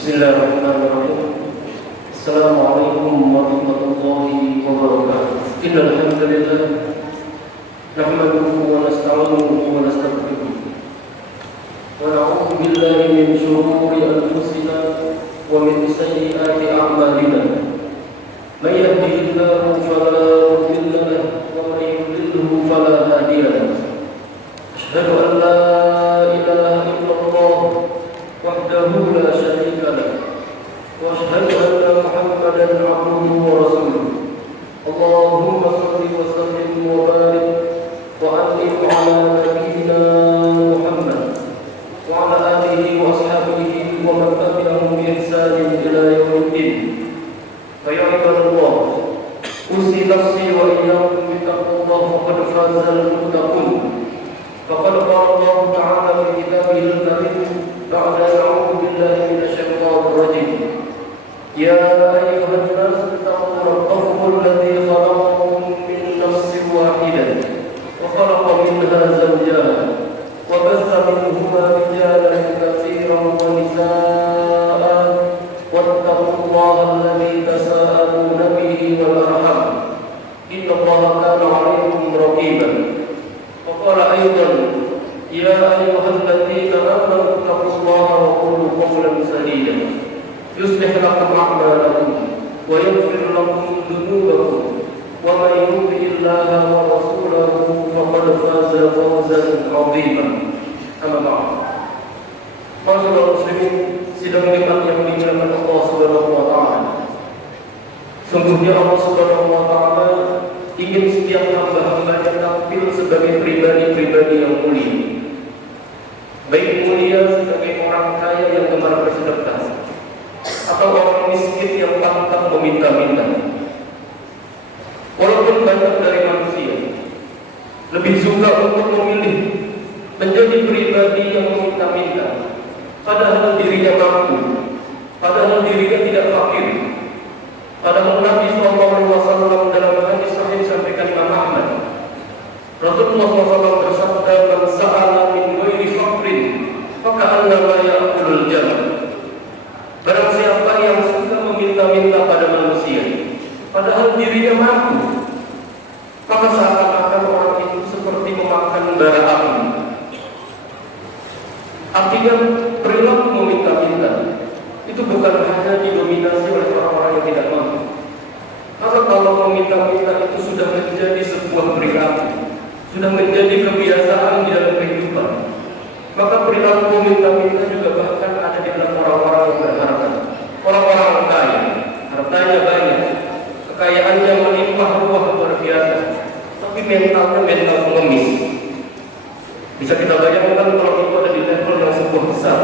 Bismillahirrahmanirrahim. Assalamualaikum warahmatullahi wabarakatuh. Innal hamdalillah nahmaduhu wa nasta'inuhu wa nastaghfiruh. Wa na'udzu billahi min shururi anfusina wa min sayyiati a'malina. May yahdihillahu fala mudilla lahu wa may yudlilhu fala hadiya lahu. Asyhadu an la ilaha illallah wahdahu la syarika lahu wa asyhadu anna Muhammadan 'abduhu wa rasuluh. Allahumma shalli wa sallim wa barik wa an'im 'ala nabiyyina Muhammad wa 'ala alihi wa ashabihi wa man tabi'ahum bi ihsanin ila yaumiddin. Fa ya ibadallah, usi nafsi wa iyyakum bi taqwallah faqad fazal muttaqun. Faqad qala Allah ta'ala fi kitabihil karim ba'da a'udzu billahi minasy syaithanir rajim. Ya ayyuhan nas taqu rabbakum alladzi khalaqakum min nafsin wahidatin wa khalaqa minha zawjaha wa bassa minhuma rijalan katsiran wa nisaa wattaqullaha alladzi tasaaluna bihi wal arham innallaha kana 'alaykum raqiban. Wa qala aidan ya ayyuhalladzina amanu taqullaha wa qulu qawlan sadida yuslih lakum a'malakum wa yaghfir lakum dhunubakum wa may yuti'illaha wa rasulahu faqad faza fawzan 'aziman. Amma ba'd. Ma'asyiral muslimin, sidang nikmat yang dimuliakan Allah Subhanahu wa taala. Sungguhnya Allah Subhanahu wa taala ingin setiap hamba-hambanya tampil sebagai pribadi-pribadi yang mulia. Baik mulia sebagai orang kaya yang gemar bersedekah atau orang miskin yang pantang meminta-minta. Walaupun banyak dari manusia lebih suka untuk memilih menjadi pribadi yang meminta-minta, padahal dirinya mampu, padahal dirinya tidak fakir. Padahal Nabi SAW dalam hadis sahih sampaikan Imam Ahmad, Rasulullah SAW bersabda, "Man sa'ala min ghairi faqrin, faka'annama ya'kulul jamal." Barang siapa yang suka meminta-minta pada manusia, padahal dirinya mampu, maka seakan-akan orang itu seperti memakan bara api. Artinya perilaku meminta-minta itu bukan hanya didominasi oleh orang-orang yang tidak mampu. Maka kalau meminta-minta itu sudah menjadi sebuah perilaku, sudah menjadi kebiasaan di dalam kehidupan, maka perilaku meminta-minta juga bahkan ada di dalam orang-orang yang berharta, orang-orang kaya, hartanya banyak, kekayaannya melimpah ruah luar biasa, tapi mentalnya mental pengemis. Bisa kita bayangkan kalau itu ada di level yang sebuah besar,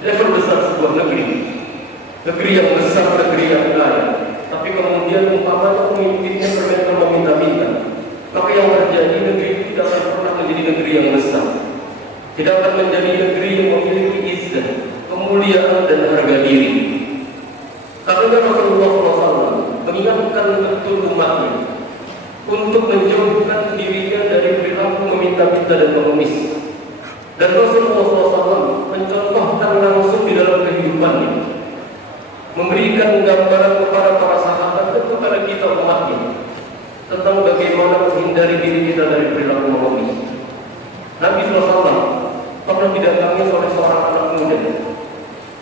level besar sebuah negeri yang besar, negeri yang kaya, tapi kemudian umpamanya pemimpinnya bermental meminta-minta, maka yang terjadi negeri itu tidak akan pernah menjadi negeri yang besar, tidak akan menjadi negeri yang memiliki izzah, kemuliaan dan harga diri. Karena Rasulullah SAW mengingatkan betul umatnya untuk menjauhkan dirinya dari perilaku meminta-minta dan mengemis. Dan Rasulullah SAW mencontohkan langsung di dalam kehidupannya, memberikan gambaran kepada para sahabat dan kepada kita umatnya tentang bagaimana menghindari diri kita dari perilaku mengemis. Nabi SAW pernah didatangi oleh seorang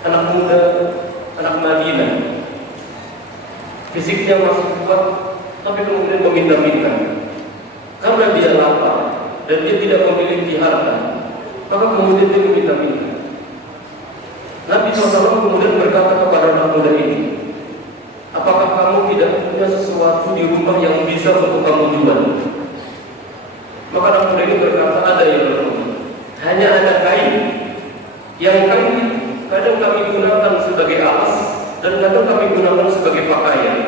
anak muda, anak Madinah. Fisiknya masih kuat, tapi kemudian meminta-minta. Karena dia lapar dan dia tidak memiliki harta, maka kemudian dia meminta-minta. Nabi SAW kemudian berkata kepada anak muda ini, "Apakah kamu tidak punya sesuatu di rumah yang bisa untuk kamu jual?" Maka anak muda ini berkata, "Ada ya Rasulullah. Hanya ada kain yang kadang kami gunakan sebagai alas dan kadang kami gunakan sebagai pakaian.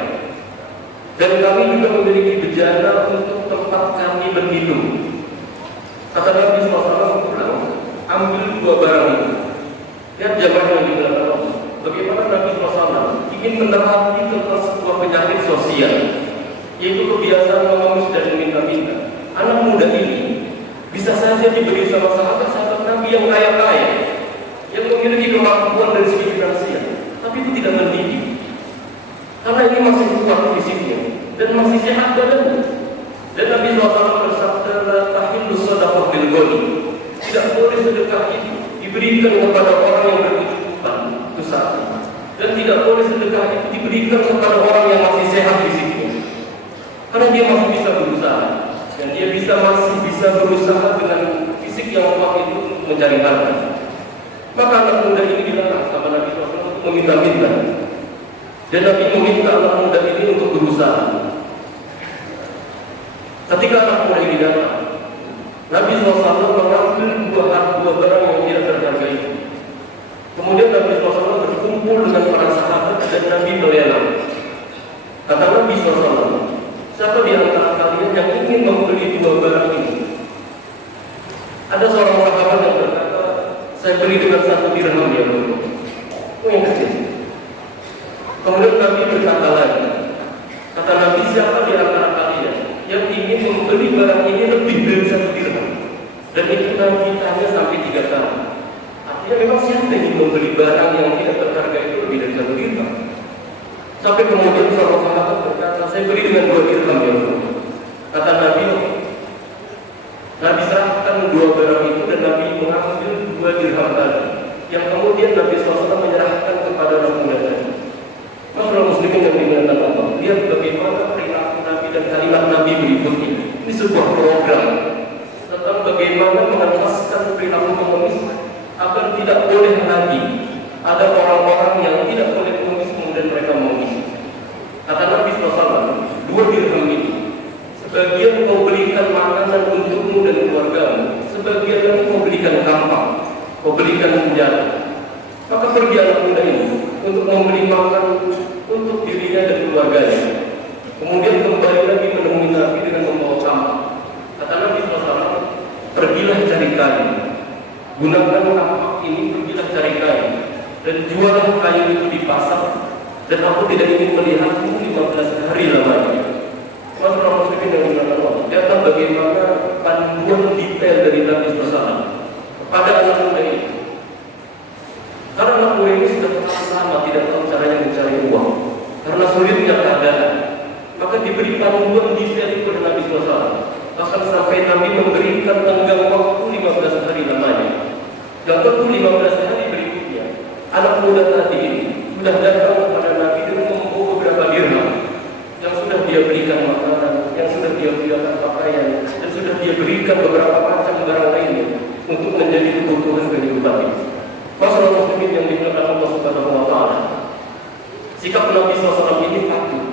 Dan kami juga memiliki bejana untuk tempat kami berhidup." Kata Nabi SAW, "Ambil dua barang itu." Lihat jamaah yang dilakukan. Bagaimana Nabi SAW ingin menerapkan tentang sebuah penyakit sosial, yaitu kebiasaan mengemis dan meminta-minta. Anak muda ini bisa saja diberi sama sahabat-sahabat Nabi yang kaya-kaya, yang memiliki kemampuan dari segi finansial. tapi tidak mendidik. Karena ini masih kuat fisiknya dan masih sehat badannya. Dan Nabi SAW bersabda, "La tahillu shadaqah bil ghani." Tidak boleh sedekah itu diberikan kepada orang yang berkecukupan, itu satu. Dan tidak boleh sedekah itu diberikan kepada orang yang masih sehat fisiknya. Karena dia masih bisa berusaha dan dia masih bisa berusaha dengan fisik yang kuat itu mencari harta. Maka anak muda ini dilarang sama Nabi SAW untuk meminta-minta. Dan Nabi meminta anak muda ini untuk berusaha. Ketika anak muda ini datang, Nabi SAW mengambil dua barang yang tidak berharga itu. Kemudian Nabi SAW berkumpul dengan para sahabat dan Nabi melelang. Kata Nabi SAW, siapa di antara kalian yang ingin membeli dua barang ini? Ada seorang sahabat yang berkata, saya beli dengan 1 dirham ya Rasulullah. Oh, yang kecil. Kemudian Nabi berkata lagi, kata Nabi, siapa di antara kalian yang ingin membeli barang ini lebih dari 1 dirham? Dan itu Nabi tanya sampai 3 kali. Artinya memang siapa yang ingin membeli barang yang tidak berharga itu lebih dari 1 dirham? Sampai kemudian seorang sahabat berkata, saya beli dengan 2 dirham ya Rasulullah. Kata Nabi, Nabi serahkan 2 barang itu dan Nabi mengambil 2 dirham tadi, yang kemudian Nabi SAW menyerahkan kepada anak muda tadi. Masyaallah muslimin yang dimuliakan Allah, lihat bagaimana perilaku Nabi dan kalimat Nabi berikutnya. Ini sebuah program tentang bagaimana mengentaskan perilaku pengemis agar tidak boleh lagi ada orang-orang yang tidak boleh mengemis kemudian mereka mengemis. Kata Nabi SAW, 2 dirham ini sebagian kau belikan makanan untukmu dan keluargamu, sebagian lagi kau belikan kampak, kau belikan senjata. Maka pergi anak muda ini untuk membeli makan untuk dirinya dan keluarganya. Kemudian kembali lagi menemui Nabi dengan membawa kampak. Kata Nabi SAW, pergilah cari kayu, gunakan kampak ini, pergilah cari kayu dan jualah kayu itu di pasar, dan aku tidak ingin melihatmu 15 hari lamanya. Masyaallah muslimin yang dimuliakan Allah, lihatlah bagaimana panduan detail dari Nabi SAW kepada anak muda ini. Karena anak muda ini sudah terlalu lama tidak tahu caranya mencari uang, karena sulitnya keadaan, maka diberi panduan detail itu oleh Nabi SAW. Bahkan sampai Nabi memberikan tenggang waktu 15 hari lamanya. Dan tentu 15 hari berikutnya, anak muda tadi sudah datang kepada Nabi dengan membawa beberapa dirham yang sudah dia berikan makanan, yang sudah dia berikan pakaian, dan sudah dia berikan beberapa macam barang lainnya untuk menjadi kebutuhan kehidupan ini. Masyaallah muslimin yang dimuliakan Allah Subhanahu wa taala. Sikap Nabi SAW ini patut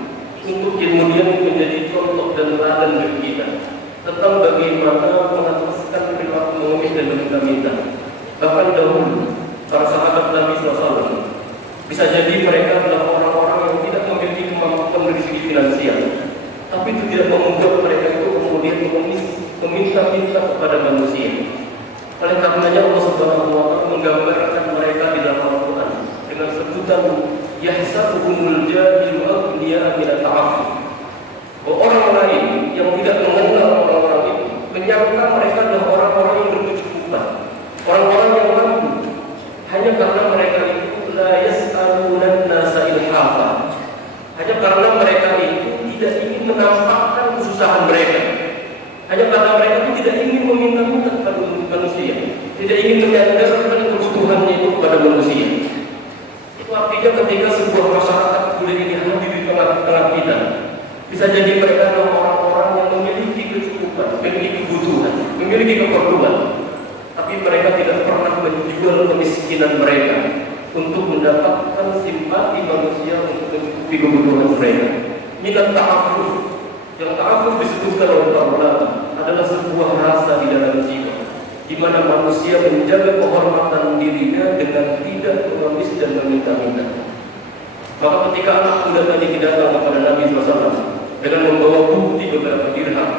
untuk kemudian menjadi contoh dan teladan bagi kita tentang bagaimana mengataskan perilaku mengemis dan meminta-minta. Bahkan dahulu para sahabat Nabi SAW bisa jadi mereka adalah orang-orang yang tidak memiliki kemampuan dari segi finansial, tapi itu tidak membuat mereka itu kemudian mengemis, meminta-minta kepada manusia. Oleh karenanya Allah Subhanahu wa taala menggambarkan mereka di dalam Al-Qur'an dengan sebutan yahsabuhumul jahilu aghniya min at-ta'affuf. Orang lain yang tidak mengenal orang-orang itu menyangka mereka adalah orang-orang yang berkecukupan, orang-orang yang mampu, hanya karena mereka itu la yas'aluna an-nasa ilhafa. Hanya karena mereka itu tidak ingin menampakkan kesusahan mereka. Hanya karena mereka itu tidak ingin meminta-minta kepada manusia, tidak ingin menyandarkan kebutuhannya itu kepada manusia. Itu artinya ketika sebuah masyarakat kulit ini hadir di tengah-tengah kita, bisa jadi mereka adalah orang-orang yang memiliki kecukupan, memiliki kebutuhan, memiliki keperluan, tapi mereka tidak pernah menjual kemiskinan mereka untuk mendapatkan simpati manusia untuk mencukupi kebutuhan mereka. Minat ta'afuf, yang ta'afuf disebutkan oleh para ulama adalah sebuah rasa di dalam jiwa, di mana manusia menjaga kehormatan dirinya dengan tidak mengemis dan meminta-minta. Maka ketika anak muda tadi datang kepada Nabi SAW dengan membawa bukti beberapa dirham,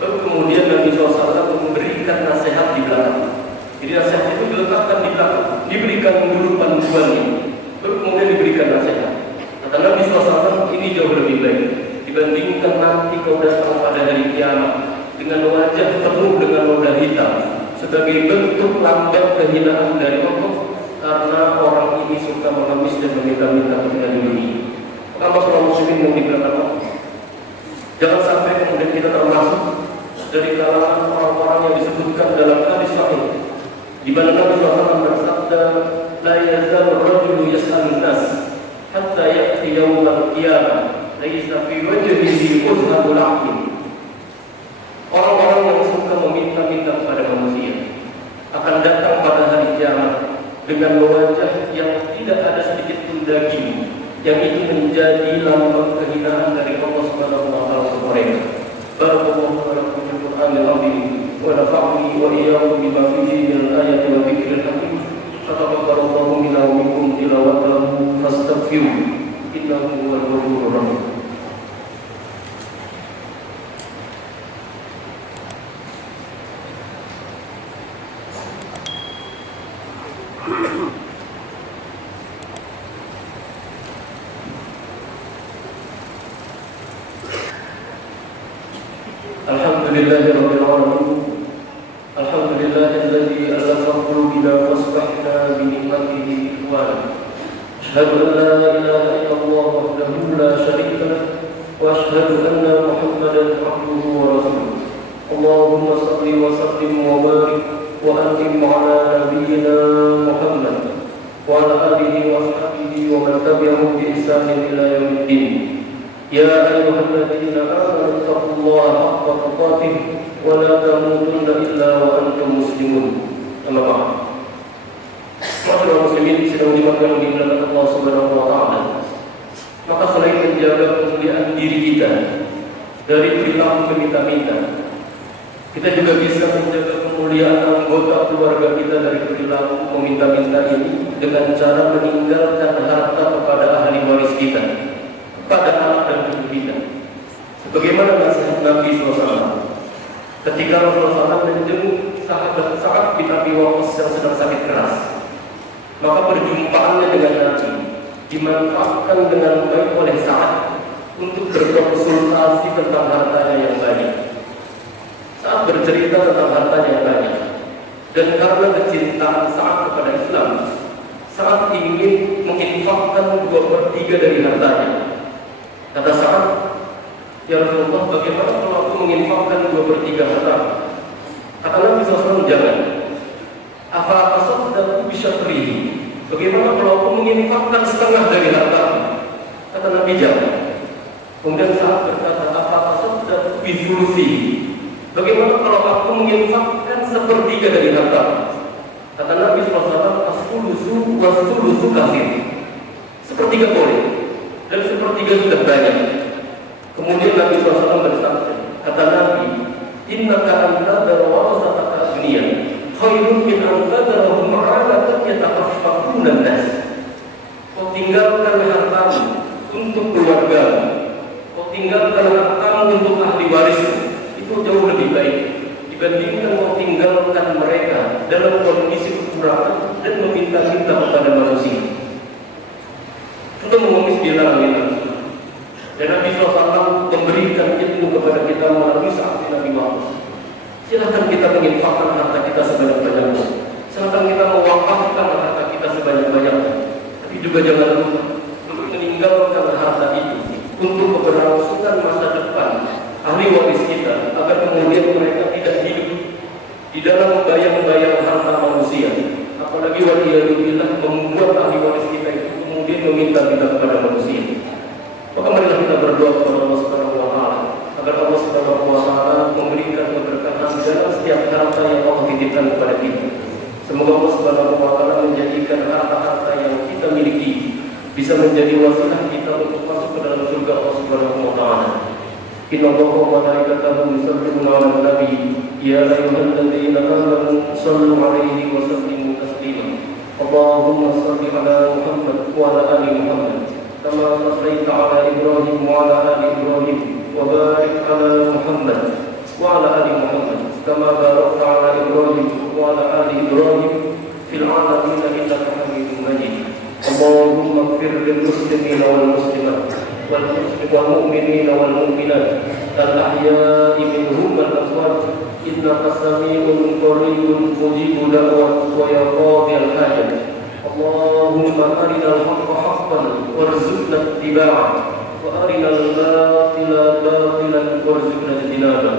lalu kemudian Nabi SAW memberikan nasihat di belakang. Jadi nasihat itu diletakkan di belakang, diberikan dulu panduannya, lalu kemudian diberikan nasihat. Kata Nabi SAW, ini jauh lebih baik dibandingkan nanti kau datang pada hari kiamat dengan wajah penuh dengan noda hitam sebagai bentuk lambang kehinaan dari Allah, karena orang ini suka mengemis dan meminta-minta ketika dulu. Maka masalah muslimin yang dibilang Allah, jangan sampai kemudian kita termasuk dari kalangan orang-orang yang disebutkan dalam hadis sahih, di mana Nabi SAW bersabda, la yazalu rajulu yas'alun nas hatta ya'ti yawmal qiyamah laisa fi wajhihi uzhatul aqil. Orang-orang yang suka meminta-minta kepada manusia akan datang pada hari kiamat dengan wajah yang tidak ada sedikit pun daging, yang itu menjadi lambang kehinaan dari Allah Subhanahu wa taala untuk mereka. Barakallahu lakum fil Qur'anil azim wa nafa'ani wa iyyakum bima fihi min ayati wa dzikril hakim. Taqabbalallahu minna wa minkum tilawatahu fastaghfiruh innahu huwal ghafurur rahim. Alhamdulillahirabbil alamin. Alhamdulillahilladzi alafa qulubana wasbahna bi ni'matihi ikhwan. Asyhadu an la ilaha illallah wahdahu la syarika lah wa asyhadu anna Muhammadan abduhu wa rasuluh. Allahumma shalli wa sallim wa barik wa an'im ala nabiyyina Muhammad wa ala alihi wa sahbihi wa man tabi'ahum bi ihsanin ila yaumiddin. Ya ayyuhalladzina amanu taqullaha haqqa tuqatih wa la tamutunna illa wa antum muslimun. Amma ba'd. Masyaallah muslimin sedang dimakan di dalam Allah Subhanahu wa taala. Maka selain menjaga kemuliaan diri kita dari perilaku meminta-minta, kita juga bisa menjaga kemuliaan anggota keluarga kita dari perilaku meminta-minta ini dengan cara meninggalkan harta kepada ahli waris kita, pada anak dan cucu kita. Sebagaimana nasihat Nabi SAW ketika Rasulullah SAW menjenguk sahabat Sa'ad bin Abi Waqqas yang sedang sakit keras, maka perjumpaannya dengan Nabi dimanfaatkan dengan baik oleh Sa'ad untuk berkonsultasi tentang hartanya yang banyak. Saat bercerita tentang hartanya yang banyak, dan karena kecintaan Sa'ad kepada Islam, Sa'ad ingin menginfakkan 2/3 dari hartanya. Kata Sa'ad, ya Rasulullah, bagaimana kalau aku menginfakkan 2/3 harta? Kata Nabi SAW, jangan. Apa tasaddaqu bi syatrihi? Bagaimana kalau aku menginfakkan setengah dari harta? Kata Nabi, jangan. Kemudian Sa'ad berkata, apa tasaddaqu bi thuluthihi? Bagaimana kalau aku menginfakkan 1/3 dari harta? Kata Nabi SAW, as-sulusu was-sulusu katsir. 1/3 boleh, dan 1/3 sudah banyak. Kemudian Nabi SAW bersabda, kata Nabi, innaka antadara warasataka dunia khairun min antadarahum ma'alatan yatakaffafuna an-nas. Kau tinggalkan hartamu untuk keluarga, kau tinggalkan hartamu untuk ahli waris, itu jauh lebih baik dibandingkan kau tinggalkan mereka dalam kondisi kekurangan dan meminta-minta kepada manusia. Untuk mengemis bilangan. Dan Nabi SAW memberikan ilmu kepada kita melalui Sa'ad bin Abi Waqqas. Silahkan kita menginfakkan harta kita sebanyak-banyaknya. Silahkan kita mewakafkan harta kita sebanyak-banyaknya. Tapi juga jangan lupa untuk meninggalkan harta itu untuk keberlangsungan masa depan ahli waris kita, agar kemudian mereka tidak hidup di dalam bayang-bayang harta manusia. Apalagi waliyadzubillah membuat ahli waris kita itu kemudian meminta-minta kepada manusia. Maka marilah kita berdoa kepada Allah Subhanahu wa taala agar Allah Subhanahu wa taala memberikan keberkahan dalam setiap harta yang Allah titipkan kepada kita. Semoga Allah Subhanahu wa taala menjadikan harta-harta yang kita miliki bisa menjadi wasilah kita untuk masuk ke dalam surga Allah Subhanahu wa taala. Inna Allaha wa malaikatahu yusholluna 'alan nabi ya ayyuhalladzina amanu shallu 'alaihi wa sallimu taslima. Allahumma shalli 'ala Muhammad wa 'ala ali Muhammad kama shallaita 'ala Ibrahim wa 'ala ali Ibrahim wa barik 'ala Muhammad wa 'ala ali Muhammad kama barakta 'ala Ibrahim wa 'ala ali Ibrahim fil 'alamin innaka Hamidum Majid. Allahumma ighfir lil muslimina wal muslimat wal mu'minina wal mu'minat al-ahya'i minhum wal amwat innaka sami'un qaribun mujibud da'wat wa ya qadhiyal hajat. Allahumma arinal haqqa حقا وارزقنا اتباعه وأرنا الباطل باطلا وارزقنا اجتنابه.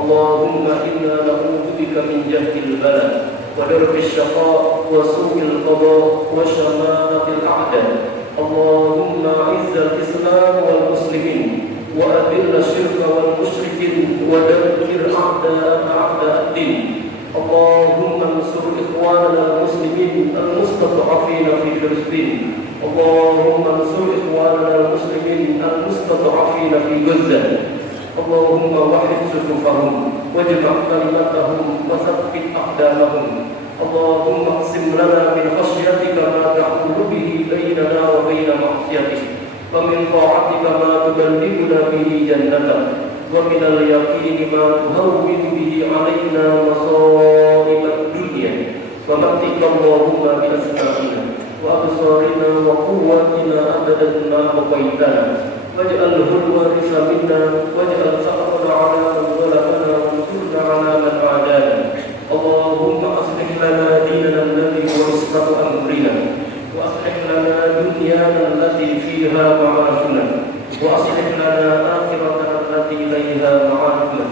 اللهم إنا نعوذ بك من جهد البلاء ودرك الشقاء وسوء القضاء وشماتة الأعداء. اللهم أعز الإسلام والمسلمين وأذل الشرك والمشركين ودمر أعداء الدين. اللهم انصر إخواننا المسلمين المستضعفين في فلسطين. اللهم انصر إخواننا المسلمين المستضعفين في غزة. اللهم وحد صفوفهم واجمع كلمتهم وثبت أقدامهم. اللهم اقسم لنا من خشيتك ما تحول به بيننا وبين معصيتك ومن طاعتك ما تبلغنا به جنتك ومن اليقين ما تهون به علينا مصائب الدنيا ومتعنا اللهم بأسمائنا وأبصارنا وقواتنا أبدا ما بقيتنا واجعله الوارث منا واجعل ثأرنا على من ظلمنا وانصرنا على من عادانا. اللهم أصلح لنا ديننا الذي هو عصمة أمرنا وأصلح لنا دنيانا التي فيها معاشنا وأصلح لنا آخرتنا التي إليها معادنا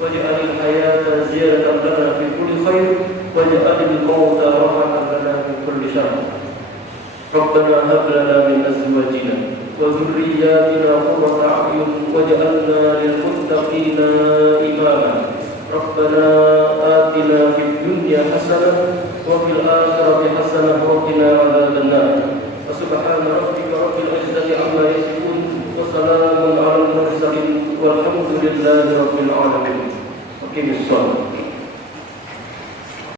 واجعل الحياة زيادة لنا في كل خير واجعل الموت راحة لنا من كل شر. ربنا هب لنا من أزواجنا وذرياتنا قرة أعين واجعلنا للمتقين إماما. ربنا آتنا في الدنيا حسنة وفي الآخرة حسنة وقنا عذاب النار. وسبحان ربك رب العزة عما يصفون وسلام على المرسلين والحمد لله رب العالمين. أقم الصلاة.